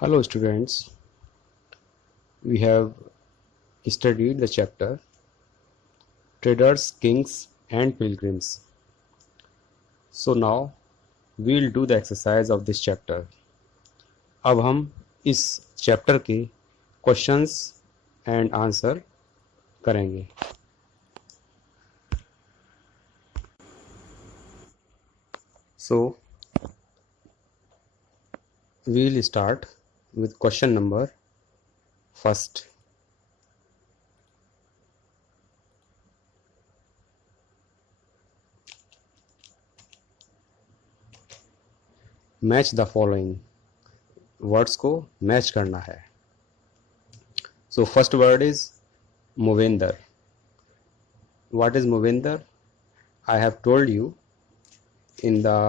Hello students, we have studied the chapter Traders, Kings and Pilgrims. So now we will do the exercise of this chapter. अब हम इस chapter के questions and answer करेंगे. So we will start with question number first. Match the following. Words को match करना है. So first word is moneylender. What is moneylender? I have told you in the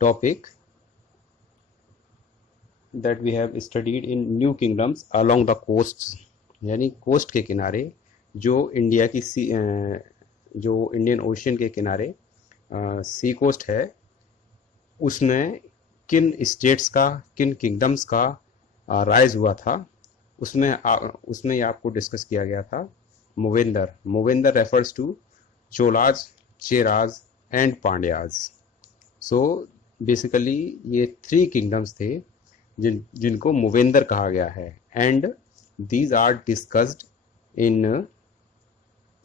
topic that we have studied in new kingdoms along the coasts. यानी coast के किनारे जो India की जो Indian ocean के किनारे सी कोस्ट है, उसमें किन स्टेट्स का, किन किंगडम्स का राइज हुआ था, उसमें ये आपको डिस्कस किया गया था. Muvendar. Muvendar refers to Cholas, Cheras and Pandyas. So basically ये 3 किंगडम्स थे जिनको मोवेंदर कहा गया है. And these are discussed in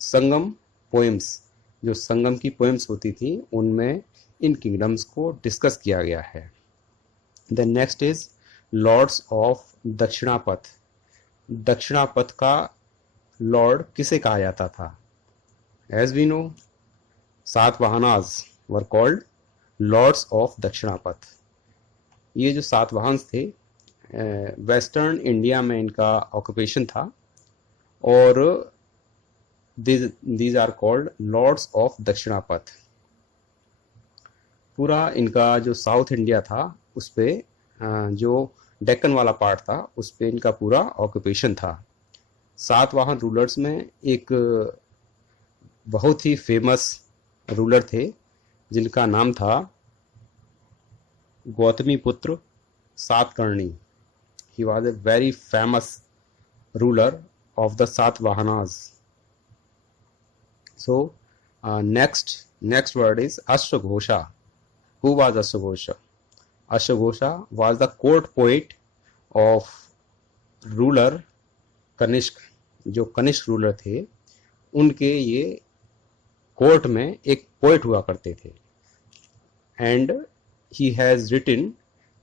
Sangam poems. जो संगम की पोएम्स होती थी उनमें इन किंगडम्स को डिस्कस किया गया है. The next is lords of Dakshinapath. Dakshinapath का लॉर्ड किसे कहा जाता था? As we know, सातवाहनास were called lords of Dakshinapatha. ये जो सातवाहन्स थे वेस्टर्न इंडिया में इनका ऑक्यूपेशन था और these are called lords of Dakshinapatha. पूरा इनका जो साउथ इंडिया था उस पे जो डेक्कन वाला पार्ट था उस पे इनका पूरा ऑक्यूपेशन था. सातवाहन रूलर्स में एक बहुत ही फेमस रूलर थे जिनका नाम था गौतमी पुत्र Satakarni. He was a very famous ruler of the सातवाहनास. So next word is अश्वघोषा. Who was अश्वघोषा? अश्वघोषा was the court poet of ruler Kanishka. जो कनिष्क रूलर थे उनके ये कोर्ट में एक पोएट हुआ करते थे. And he has written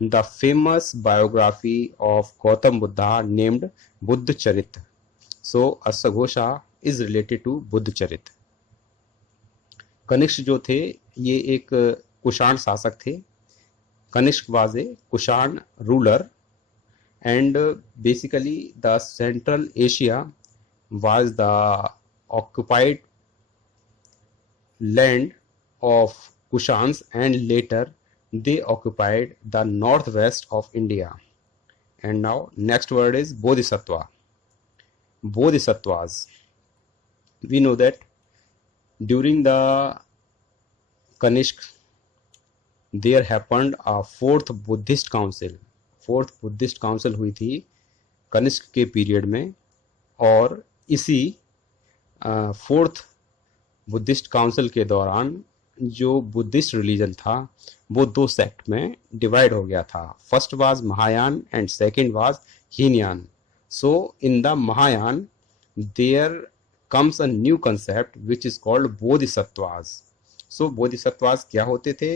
the famous biography of Gautam Buddha named Buddhacharita. So अश्वघोषा is related to Buddhacharita. Kanishka जो थे ये एक कुषाण शासक थे. Kanishka was a Kushan ruler and basically the central Asia was the occupied land of Kushans and later they occupied the northwest of India. And now next word is Bodhisattva. Bodhisattvas. We know that during the Kanishk there happened a fourth Buddhist council. Fourth Buddhist council हुई थी कनिष्क के period में और इसी fourth Buddhist council के दौरान जो Buddhist religion था वो 2 सेक्ट में डिवाइड हो गया था. First was Mahayana and second was Hinayana. So in the Mahayana there comes a new concept which is called Bodhisattvas. So Bodhisattvas क्या होते थे?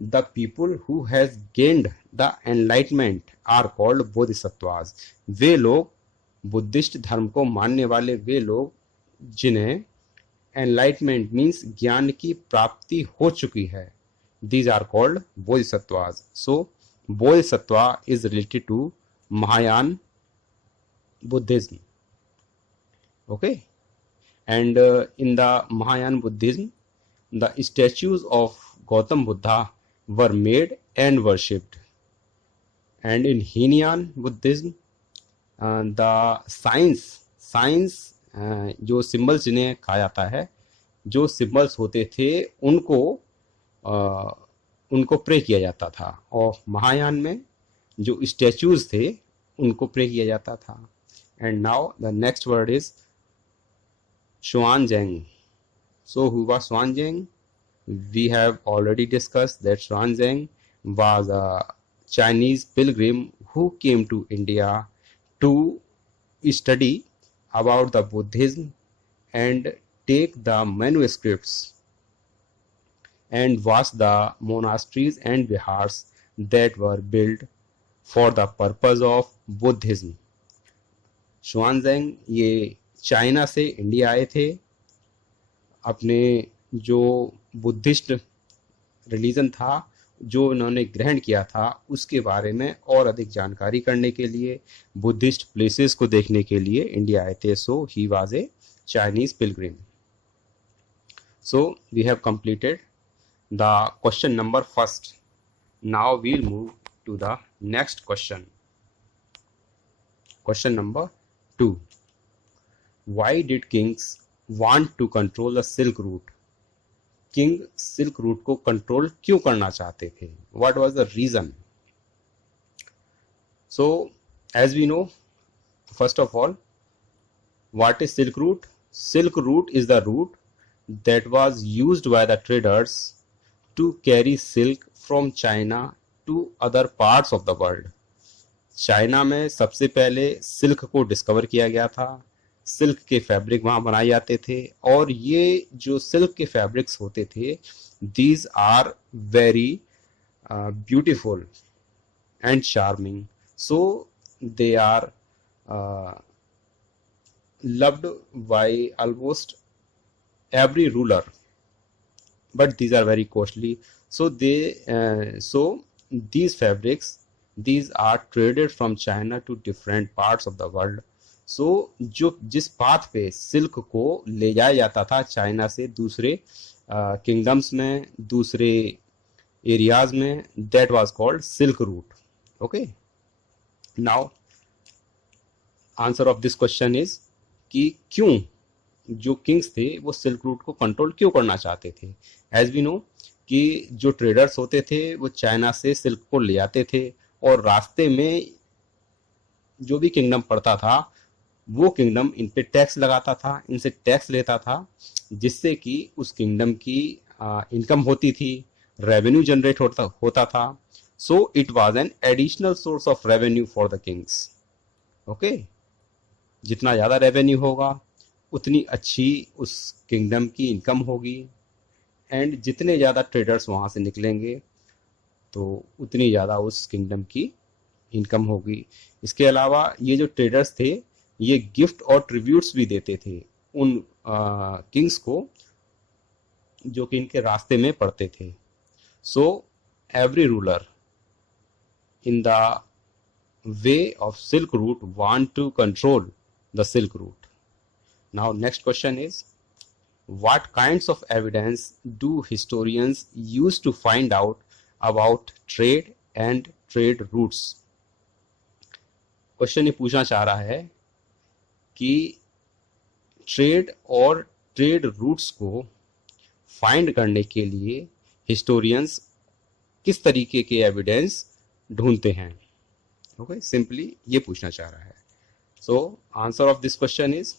The people who has gained the enlightenment are called Bodhisattvas. वे लोग, बुद्धिस्ट धर्म को मानने वाले वे लोग जिन्हें एनलाइटमेंट मीन्स ज्ञान की प्राप्ति हो चुकी है, these are called Bodhisattvas. So Bodhisattva is related to Mahayana Buddhism. Okay. And in the Mahayana Buddhism the statues of Gautam Buddha were made and worshipped. And in Hinayana Buddhism the signs जो सिंबल्स जिन्हें कहा जाता है, जो सिंबल्स होते थे उनको उनको प्रे किया जाता था, और महायान में जो स्टैचूज थे उनको प्रे किया जाता था। And now the next word is Xuanzang. So who was Xuanzang? We have already discussed that Xuanzang was a Chinese pilgrim who came to India to study about the Buddhism and take the manuscripts and watch the monasteries and vihars that were built for the purpose of Buddhism. Xuanzang ये China से India आए थे अपने जो Buddhist religion था जो उन्होंने ग्रहण किया था उसके बारे में और अधिक जानकारी करने के लिए, बुद्धिस्ट प्लेसेस को देखने के लिए इंडिया आए थे. So he was a Chinese pilgrim. So we have completed the question number first. Now we'll move to the next question. Question number 2. Why did kings want to control the Silk Route? King silk route को control क्यों करना चाहते थे? What was the reason? So, as we know, first of all, what is Silk Route? Silk Route is the route that was used by the traders to carry silk from China to other parts of the world. China में सबसे पहले silk को discover किया गया था. Silk के fabric वहाँ बनाए जाते थे, और ये जो सिल्क के फैब्रिक्स होते थे, these are very beautiful and charming. So they are loved by almost every ruler, but these are very costly. So these fabrics, these are traded from China to different parts of the world. So जिस path पे silk को ले जाया जाता था China से दूसरे kingdoms में, दूसरे एरियाज में, that was called Silk Route. Okay, now answer of this question is कि क्यों जो किंग्स थे वो सिल्क रूट को कंट्रोल क्यों करना चाहते थे. एज वी नो कि जो ट्रेडर्स होते थे वो चाइना से सिल्क को ले आते थे, और रास्ते में जो भी किंगडम पड़ता था वो किंगडम इन पे टैक्स लगाता था, इनसे टैक्स लेता था, जिससे कि उस किंगडम की इनकम होती थी, रेवेन्यू जनरेट होता था. So it was an additional source of revenue for the Kings. Okay, जितना ज़्यादा रेवेन्यू होगा उतनी अच्छी उस किंगडम की इनकम होगी, एंड जितने ज़्यादा ट्रेडर्स वहाँ से निकलेंगे तो उतनी ज़्यादा उस किंगडम की इनकम होगी. इसके अलावा ये जो ट्रेडर्स थे ये गिफ्ट और ट्रिब्यूट्स भी देते थे उन किंग्स को जो कि इनके रास्ते में पड़ते थे. So every ruler in the way of silk route want to control the silk route. Now next question is what kinds of evidence do historians use to find out about trade and trade routes? Question ये पूछना चाह रहा है कि trade और trade routes को find करने के लिए हिस्टोरियंस किस तरीके के एविडेंस ढूंढते हैं. ओके, सिंपली ये पूछना चाह रहा है. So answer of this question is,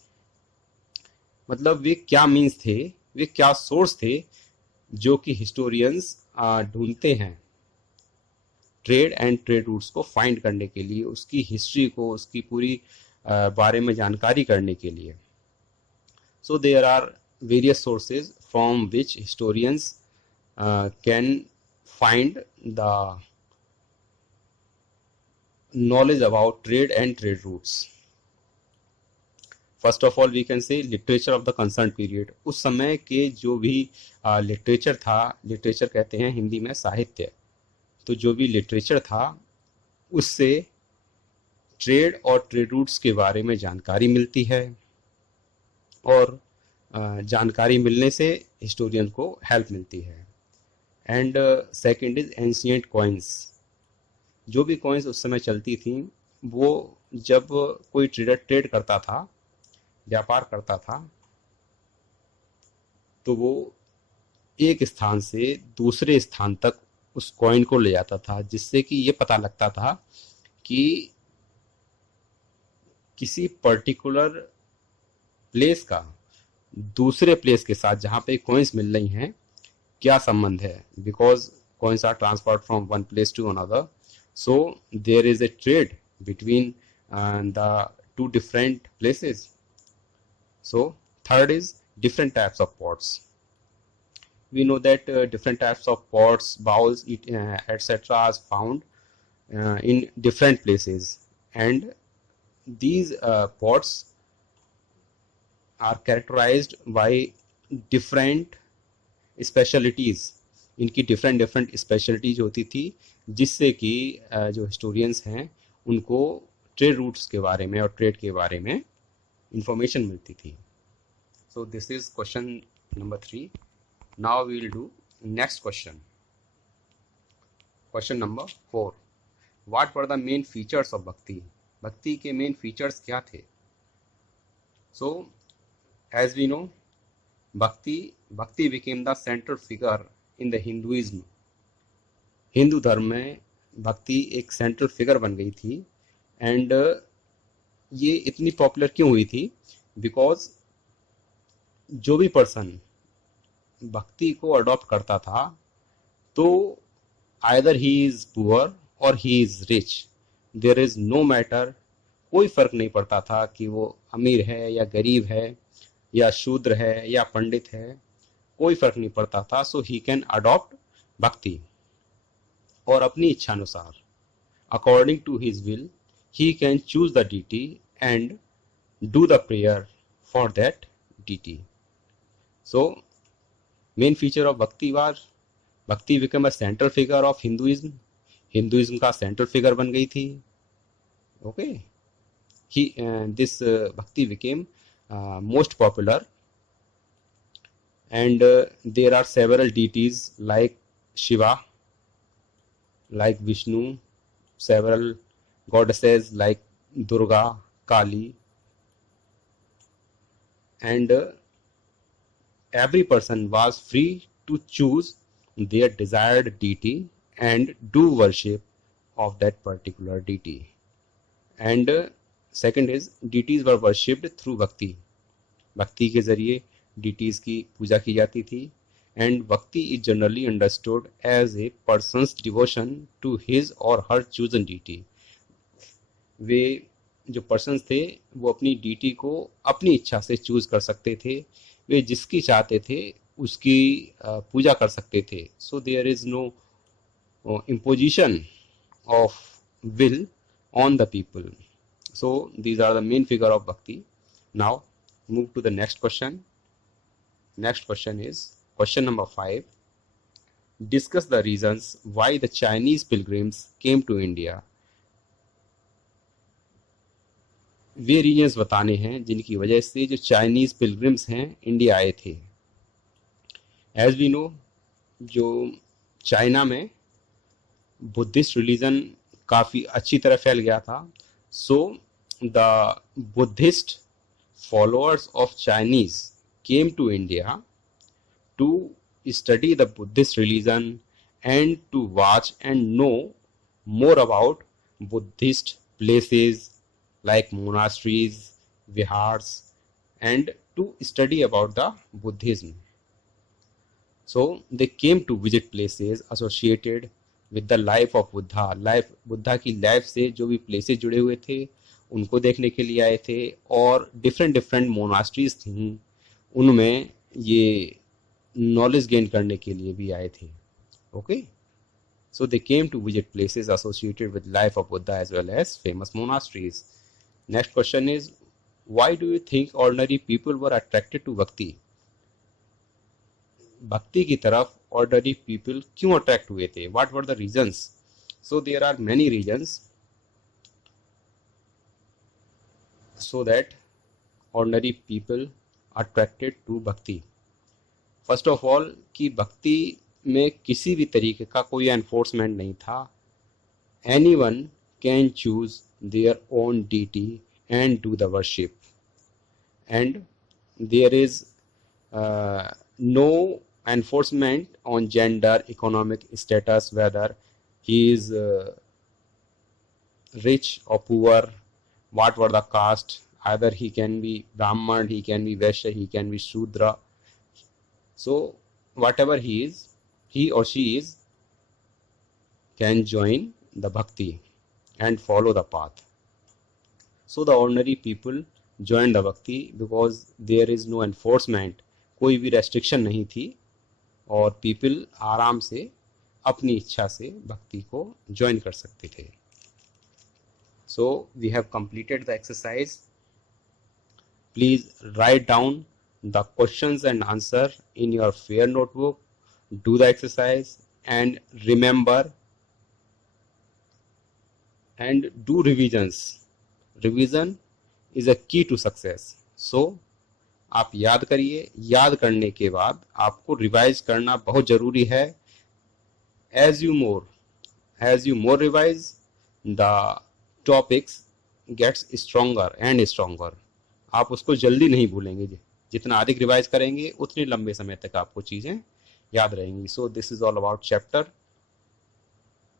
मतलब वे क्या मीन्स थे, वे क्या सोर्स थे जो कि हिस्टोरियंस ढूंढते हैं ट्रेड एंड ट्रेड रूट्स को फाइंड करने के लिए, उसकी हिस्ट्री को, उसकी पूरी बारे में जानकारी करने के लिए. So there are various sources from which historians can find the knowledge about trade and trade routes. First of all we can say literature of the concern period. उस समय के जो भी लिटरेचर था, लिटरेचर कहते हैं हिंदी में साहित्य, तो जो भी लिटरेचर था उससे ट्रेड और ट्रेड रूट्स के बारे में जानकारी मिलती है, और जानकारी मिलने से हिस्टोरियन को हेल्प मिलती है. And second is ancient coins. जो भी कॉइन्स उस समय चलती थी वो जब कोई ट्रेडर ट्रेड करता था, व्यापार करता था, तो वो एक स्थान से दूसरे स्थान तक उस कॉइन को ले जाता था, जिससे कि ये पता लगता था कि किसी पर्टिकुलर प्लेस का दूसरे प्लेस के साथ जहाँ पे कॉइन्स मिल रही हैं क्या संबंध है, because coins are transferred from one place to another, so there is a trade between the two different places. So third is different types of pots. We know that different types of pots, bowls, etc. are found in different places, and these pots are characterized by different specialities. इनकी different different specialities होती थी, जिससे कि जो historians हैं उनको trade routes के बारे में और ट्रेड के बारे में इंफॉर्मेशन मिलती थी. So this is question number 3. Now we will do next question. Question number 4. What were the main features of Bhakti? Bhakti के मेन फीचर्स क्या थे? So as we know, Bhakti became the central figure in the Hinduism. हिंदू धर्म में भक्ति एक central figure बन गई थी. एंड ये इतनी पॉपुलर क्यों हुई थी? बिकॉज जो भी पर्सन भक्ति को अडॉप्ट करता था, तो आइदर ही इज पुअर और he is rich, there is no matter, कोई फर्क नहीं पड़ता था कि वो अमीर है या गरीब है या शूद्र है या पंडित है, कोई फर्क नहीं पड़ता था. सो ही कैन अडॉप्ट भक्ति, और अपनी इच्छा अनुसार according to his will he can choose the deity and do the prayer for that deity. So main feature of Bhakti was Bhakti become a central figure of Hinduism. Hinduism का central figure बन गई थी. Okay, this Bhakti became most popular, and there are several deities like Shiva, like Vishnu, several goddesses like Durga, Kali, and every person was free to choose their desired deity and do worship of that particular deity. And second is deities were worshipped through भक्ति. भक्ति के जरिए deities की पूजा की जाती थी. And Bhakti is generally understood as a person's devotion to his और her chosen deity. वे जो persons थे वो अपनी deity को अपनी इच्छा से चूज कर सकते थे. वे जिसकी चाहते थे उसकी पूजा कर सकते थे. So there is no imposition of will on the people. So these are the main figure of bhakti. Now move to the next question. Next question is question number 5. Discuss the reasons why the Chinese pilgrims came to India. वे reasons बताने हैं जिनकी वजह से जो Chinese pilgrims हैं India आए थे. एज वी नो, जो चाइना में बुद्धिस्ट रिलीजन काफ़ी अच्छी तरह फैल गया था. सो the Buddhist followers of Chinese came to India to study the Buddhist religion and to watch and know more about Buddhist places like monasteries, vihars, and to study about the Buddhism. So they came to visit places associated with the life of Buddha. Buddha की life से जो भी places जुड़े हुए थे उनको देखने के लिए आए थे. और डिफरेंट मोनास्ट्रीज थी, उनमें ये नॉलेज गेन करने के लिए भी आए थे. Okay, so they came to visit places associated with life of Buddha as well as famous monasteries. Next question is why do you think ordinary people were attracted to Bhakti? भक्ति की तरफ ऑर्डिनरी पीपल क्यों अट्रैक्ट हुए थे? What were the reasons? So there are many reasons so that ordinary people attracted to bhakti. First of all, कि भक्ति में किसी भी तरीके का कोई एनफोर्समेंट नहीं था. Anyone can choose their own deity and do the worship, and there is no enforcement on gender, economic status, whether he is rich or poor, what were the caste, either he can be Brahman, he can be Vaishya, he can be Shudra. So whatever he is, he or she is, can join the bhakti and follow the path. So the ordinary people join the bhakti because there is no enforcement, कोई भी restriction नहीं थी और people आराम से अपनी इच्छा से भक्ति को join कर सकते थे. So we have completed the exercise. Please write down the questions and answer in your fair notebook. Do the exercise and remember and do revisions. Revision is a key to success. So आप याद करिए, याद करने के बाद आपको revise करना बहुत जरूरी है. As you more revise, the topics gets stronger and stronger. आप उसको जल्दी नहीं भूलेंगे. जितना अधिक रिवाइज करेंगे उतने लंबे समय तक आपको चीजें याद रहेंगी. सो this is all about chapter.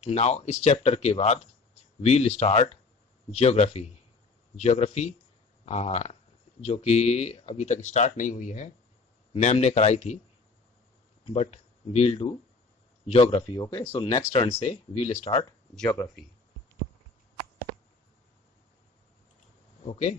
Now इस चैप्टर के बाद वील स्टार्ट जियोग्राफी. जियोग्राफी जो कि अभी तक स्टार्ट नहीं हुई है, मैम ने कराई थी, but we'll do geography. Okay, so next turn से वील स्टार्ट जियोग्राफी. ओके.